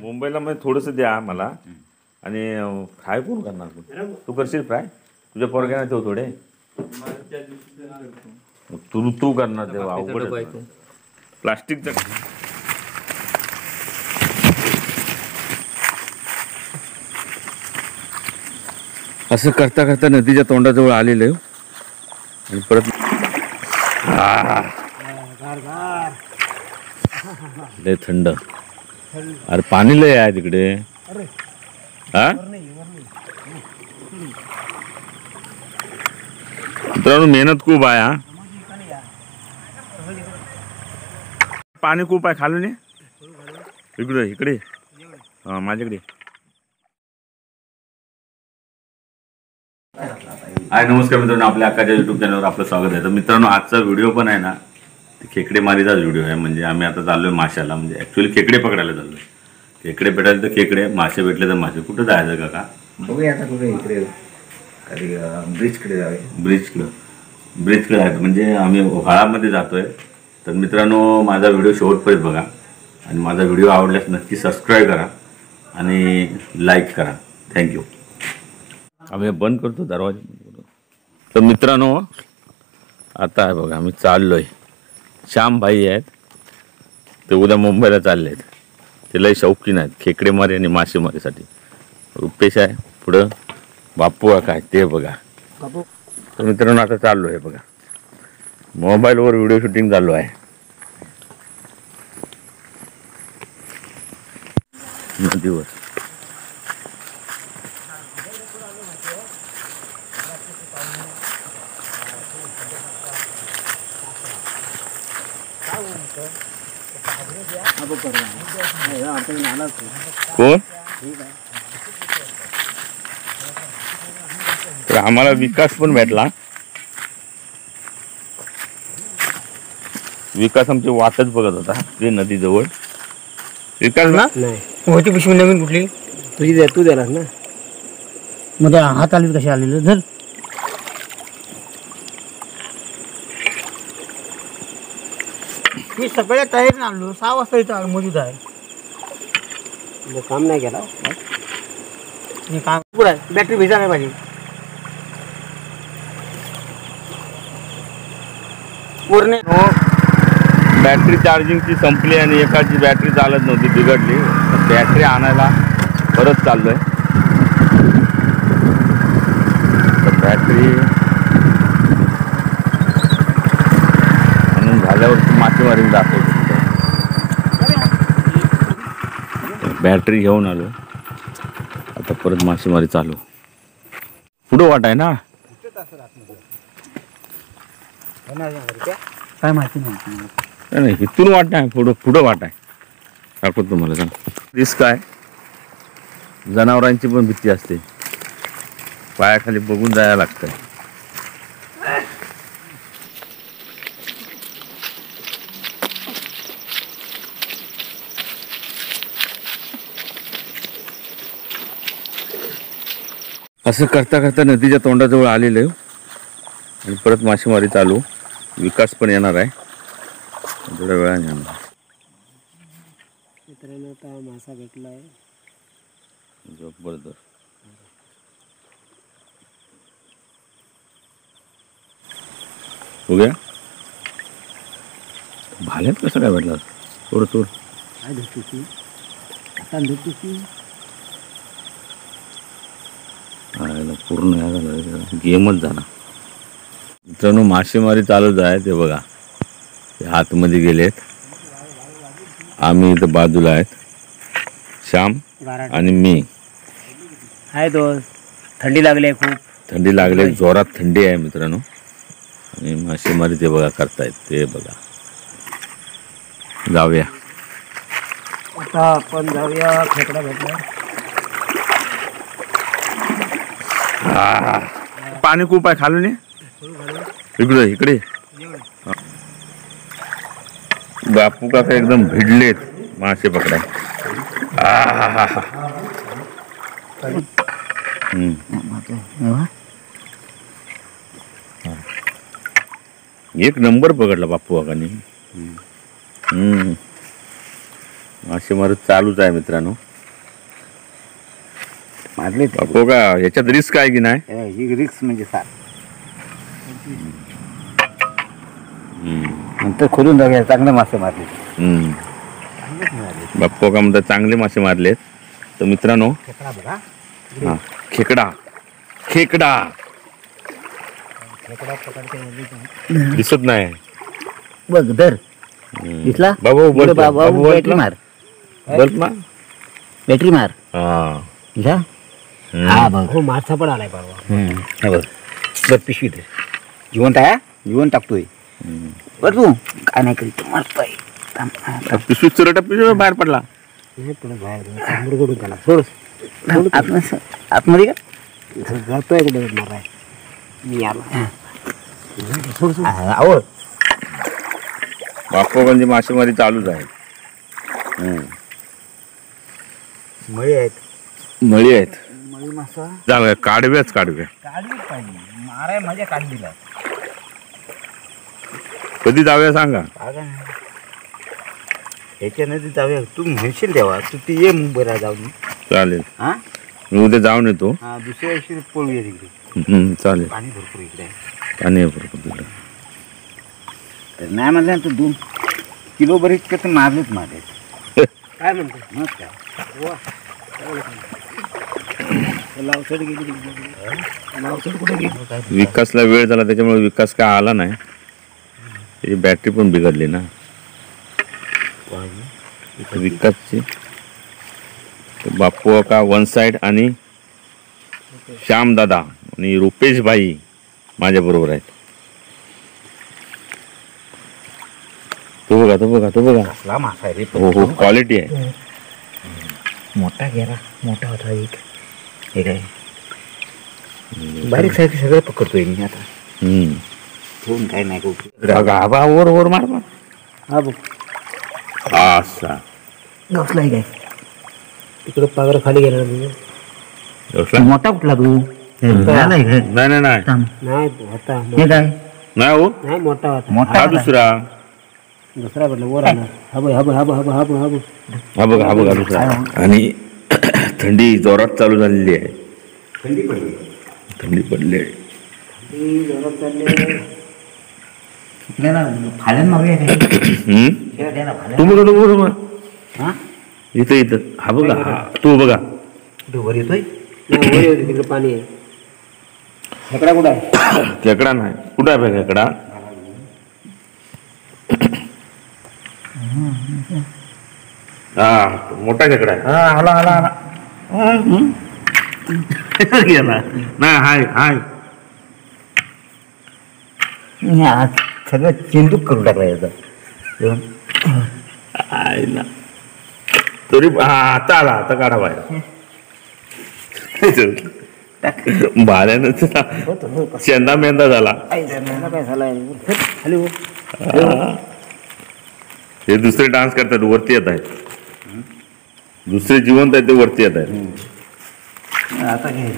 मुंबईला मध्ये थोडंसं द्या मला आणि फ्राय कोण करणार? तू करशील फ्राय? तुझ्या पोरग्याने ठेव थोडे. तू करणार तेव्हा अवघड. प्लास्टिकचं असं करता करता नदीच्या तोंडाजवळ आलेलं आणि परत लय थंड. अरे पाणी लय आहे तिकडे. हा मित्रांनो, मेहनत खूप आहे. हा पाणी खूप आहे. खालून इकडे इकडे हा माझ्याकडे. हाय नमस्कार मित्रांनो, आपल्या अक्काच्या यूट्यूब चॅनलवर आपलं स्वागत आहे. तर मित्रांनो, आजचा व्हिडिओ पण आहे ना, खेकडे मारीचाच व्हिडिओ आहे. म्हणजे आम्ही आता चाललोय माशाला, म्हणजे ॲक्च्युली खेकडे पकडायला चाललोय. खेकडे भेटायला तर खेकडे, मासे भेटले तर मासे. कुठं जायचं काका? बघूया आता कुठे इकडे कधी ब्रिजकडे जावे. ब्रिजकडे जायचं म्हणजे आम्ही व्हाळामध्ये जातोय. तर मित्रांनो, माझा व्हिडिओ शेवटपर्यंत बघा आणि माझा व्हिडिओ आवडल्यास नक्की सबस्क्राईब करा आणि लाईक करा. थँक्यू. आम्ही बंद करतो दरवाजा. तर मित्रांनो, आता आहे बघा, आम्ही चाललोय. श्याम भाई आहेत, ते उद्या मुंबईला चालले आहेत. ते लय शौकीन आहेत खेकडेमारी आणि मासेमारीसाठी. रुपेश आहे पुढं, बापू काय ते बघा. तर मित्रांनो, आता चाललो आहे बघा, मोबाईलवर व्हिडिओ शूटिंग चालू आहे नदीवर. कोण? तर आम्हाला विकास पण भेटला. विकास आमची वाटच बघत होता ते नदीजवळ. विकास ना नाही होती पिशवी नवीन कुठली तुझी तू देणार ना. मध्ये हात आले कसे आलेले धर. मी सकाळी तयारी आणलो 6 वाजता इथं मौजूद आहे. काम नाही केला मी. काम पुढे आहे, बॅटरी भेटा नाही पाहिजे. पूर्ण बॅटरी चार्जिंगची संपली आणि एकाची बॅटरी चालत नव्हती, बिघडली. बॅटरी आणायला परत चाललोय. बॅटरी आणून झाल्यावर मासेमारी दाखवतो. बॅटरी घेऊन आलो, आता परत मासेमारी चालू. पुढं वाट आहे ना, काय माहिती नाही. नाही इथून वाट आहे, पुढं वाट आहे. दाखवतो तुम्हाला. सांग रिस्क आहे, जनावरांची पण भीती असते. पायाखाली बघून जायला लागतंय. असं करता करता नदीच्या तोंडाजवळ आलेलं आहे आणि परत मासेमारी चालू. विकास पण येणार आहे थोड्या वेळाने. मित्रांनो, आता मासा भेटला आहे जबरदस्त. बघूया भाल्यात कसं काय भेटला. थोडं काय धरतो ती आता धरतो ती. पूर्ण गेमच झाला. मित्रांनो, मासेमारी चालूच आहे. ते बघा, ते आतमध्ये गेलेत, आम्ही इथं बाजूला आहेत. श्याम आणि मी आहे. थंडी लागली आहे, खूप थंडी लागली, जोरात थंडी आहे मित्रांनो. आणि मासेमारी ते बघा करतायत. ते बघा, जाऊया आता आपण जाऊया. खेकडा भेटला. पाणी खूप आहे खालून. इकडे इकडे बापू काका एकदम भिडलेत मासे पकडाय. एक नंबर पकडला बापू काकांनी. मासेमारी चालूच आहे मित्रांनो. मारले बापू का याच्यात रिस्क आहे की नाही? ही रिक्स म्हणजे सार नंतर खोदून जाऊया. चांगले मासे मारले. बाप्पू का म्हणतात चांगले मासे मारलेत. तर मित्रांनो हा खेकडा खेकडा दिसत नाही. बघ धर दिसला बाबू बल्ब बाबू बॅटरी मार. बल्ब ना. बॅटरी मार. हा दिसला हा बघ. हो मासा पण आलाय परवा. हे बघ बघ पिशवी धर. जिवंत आहे. जिवंत टाकतोय. बरं तू काय नाही करीत मस्त आहे. पिशवी चुरटा पिशवी बाहेर पडला. नाही पुढे बाहेर मुरगडून त्याला थोडं आतमध्ये का जातोय कुठे माराय. मी आला आवड बाप्पाची मासेमारी चालूच आहे. मळी आहेत. मळी आहेत. मळी मासा जाऊया काढव्याच काढव्या. काढलीच पाहिजे. माराय मजा काढलीला. कधी जाऊया सांगा. ह्याच्या नदी जाऊया. तू म्हणशील तेव्हा तू ती ये मुंबईला जाऊन. चालेल हा मी उद्या जाऊन येतो. हा दुसऱ्या दिवशी पळूया तिकडे. चालेल. पाणी भरपूर इकडे आहे. पाणी आहे भरपूर तिकडे. तर नाही म्हणलं तर 2 किलो बरीच तर मारलेच मारले. काय म्हणतो मग काय लावसड गेली. लावसड कुठे गेली? विकासला वेळ झाला त्याच्यामुळे विकास काय आला नाही. त्याची बॅटरी पण बिघडली ना विकासची. बाप्पू का वन साइड आणि श्याम दादा आणि रुपेश भाई माझ्या बरोबर आहेत. तो बघा तो बघा तो बघा. कसला मासा आहे रे. हो हो क्वालिटी आहे. मोठा गेला. मोठा होता एक. हे काय बारीक सारखी सगळं पकडतोय मी आता. ठेवून काय नाही गाभा वर वर मार मार. हा बघ असा गवसला काय. तिकडे पागर खाली गेला ना तुझं. व्यवसाय? मोठा कुठला तू. नाही नाही नाही नाही होता हे काय नाही हो नाही मोठा होता. मोठा हा दुसरा. दुसरा पडला वर आला. Hub hub hub hub hub hub हा बघा दुसरा. आणि थंडी जोरात चालू झालेली आहे. थंडी पडली आहे. फाल्यान मागूया काय. तू बघा तू बघा हा इथं इथं हा बघा हा तू बघा. कुठे वर येतोय. नाही वर येते तिकडे पाणी आहे. खेकडा कुठं आहे. खेकडा नाही कुठं आहे बघ खेकडा. हा मोठा खेकडा आहे. हा आला आला आला. गेला नाही हाय हाय. आज सगळं चेंडूक करून टाकला याचा. आहे ना तरी हा आता आला आता काढा बाहेर. भाड्यानं चेंदा मेंदा झाला. काय झालं खाली हो. हे दुसरे डान्स करतात वरती येत आहेत. दुसरे जिवंत आहेत ते वरती येत आहेत. आता काय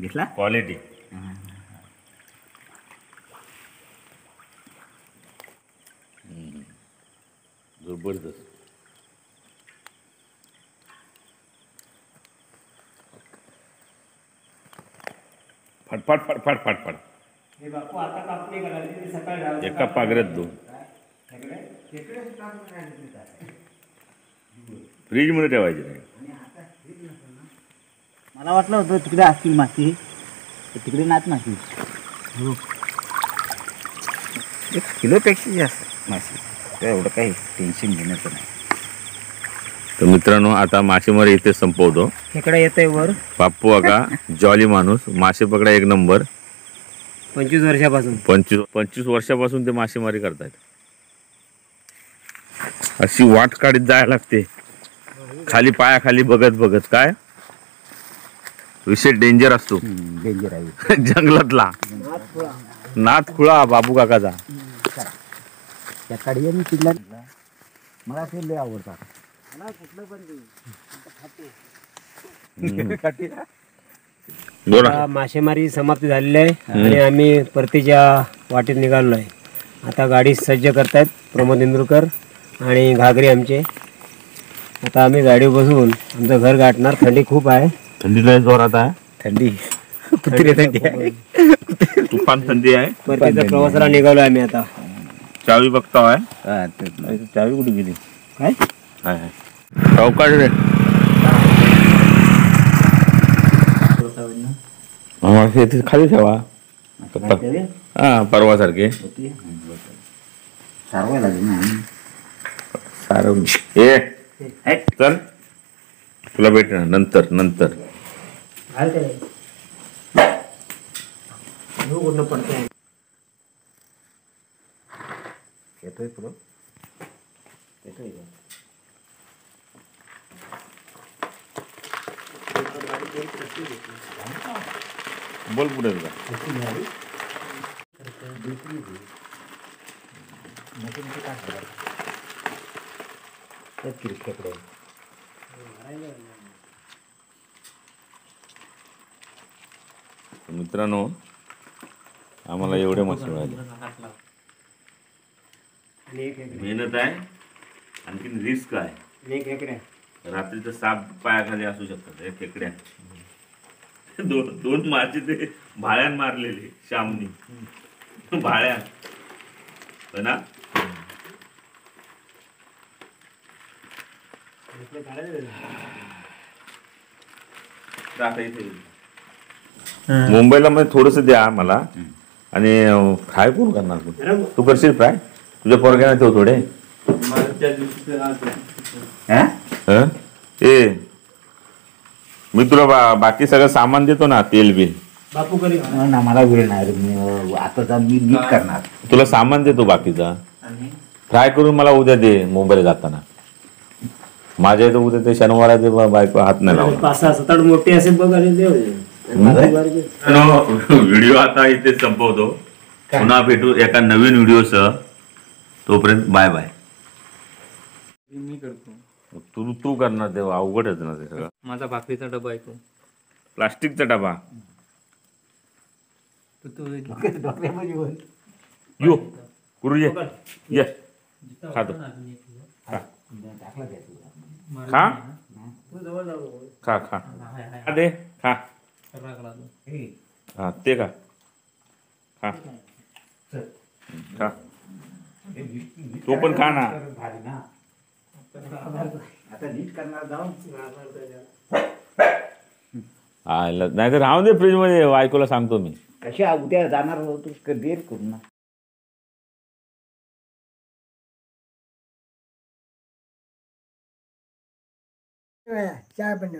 घेतला. क्वालिटी जबरदस्त. फटफट फटफट फटफट. एका पागऱ्यात 2. फ्रीज मध्ये ठेवायचे नाही. मला वाटलं होतं तिकडे असतील मासे. तिकडे नात मासे. 1 किलोपेक्षा जास्त मासे. तर एवढं काही टेन्शन घेण्याचं नाही. तर मित्रांनो आता मासेमारी इथे संपवतो. खेकडा येतोय वर. बाप्पू आका जॉली माणूस. मासे पकडा 1 नंबर. 25 वर्षापासून 25 वर्षापासून ते मासेमारी करतायत. अशी वाट काढीत जायला लागते खाली पायाखाली बघत बघत. काय विषय डेंजर असतो. डेंजर आहे. जंगलातला नाथ खुळा बाबू काकाचा. त्या काढी मी पिल्ला मला ते लय आवडतात. मला कुठलं पण बोला. आता मासेमारी समाप्ती झालेली आहे आणि आम्ही परतीच्या वाटेत निघालो आहे. आता गाडी सज्ज करतायत प्रमोद इंदुरकर आणि घागरे आमचे. आता आम्ही गाडीवर बसून आमचं घर गाठणार. थंडी खूप आहे. थंडी लय जोरात आहे. थंडी कुत्री थंडी आहे. तुफान थंडी आहे. परतीच्या प्रवासाला निघालो आम्ही आता. चावी बघता आहे. हा, तेच ना. चावी कुठे गेली? काय आहे चौकाट रे. ते खाली ठेवा. हा परवासारखे सारवाय लागेल ना. सारं चल तुला भेटणार नंतर नंतर. येतोय पुढं येतोय का? बोल पुढे तुला. मित्रांनो आम्हाला एवढे मासे मिळाले. मेहनत आहे आणखीन रिस्क आहे. रात्रीचं साप पायाखाली असू शकतात. हे खेकड्या दोन मासे ते भाळ्यान मारलेले श्यामनी भाळ्या हो ना. मुंबईला मध्ये थोडस द्या मला. आणि फ्राय कोण करणार? तू करशील फ्राय? तुझ्या पोरग्याने ठेव थोडे. ए मी तुला बाकी सगळं सामान देतो ना. तेल बिल बापू करी ना मला वेळ नाही रे. मी आता मी नीट करणार. तुला सामान देतो बाकीचा. फ्राय करून मला उद्या दे मुंबईला जाताना. माझ्या इथं उद्या ते शनिवाराचे बायको हात नाही लावला. 5-6-7 मोठे असेल बघ आणि व्हिडिओ आता इथे संपवतो. पुन्हा भेटू एका नवीन व्हिडिओसह. तोपर्यंत बाय बाय. मी करतो. तू करणार ते अवघडच ना ते सगळं. माझा भाकरीचा डबा आहे तो. प्लास्टिकचा डबा यो कुरू ये खातो. खा खा खा खा दे खा. हा ते का खा खा. तो पण खा ना. आता नीट करणार जाऊन. नाही तर राहून दे फ्रीज मध्ये. बायकोला सांगतो मी. कशा उद्या जाणार होतो देर करू ना. चहा पण